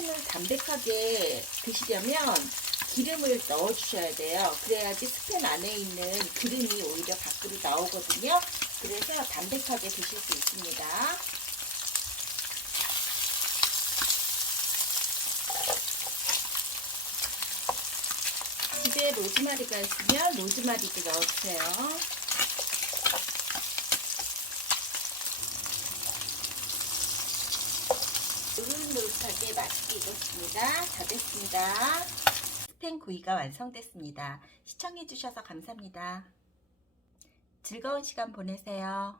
스팸을 담백하게 드시려면 기름을 넣어 주셔야 돼요. 그래야지 스팸 안에 있는 기름이 오히려 밖으로 나오거든요. 그래서 담백하게 드실 수 있습니다. 집에 로즈마리가 있으면 로즈마리도 넣어주세요. 노릇노릇하게 맛있게 익었습니다. 다 됐습니다. 스팸 구이가 완성됐습니다. 시청해주셔서 감사합니다. 즐거운 시간 보내세요.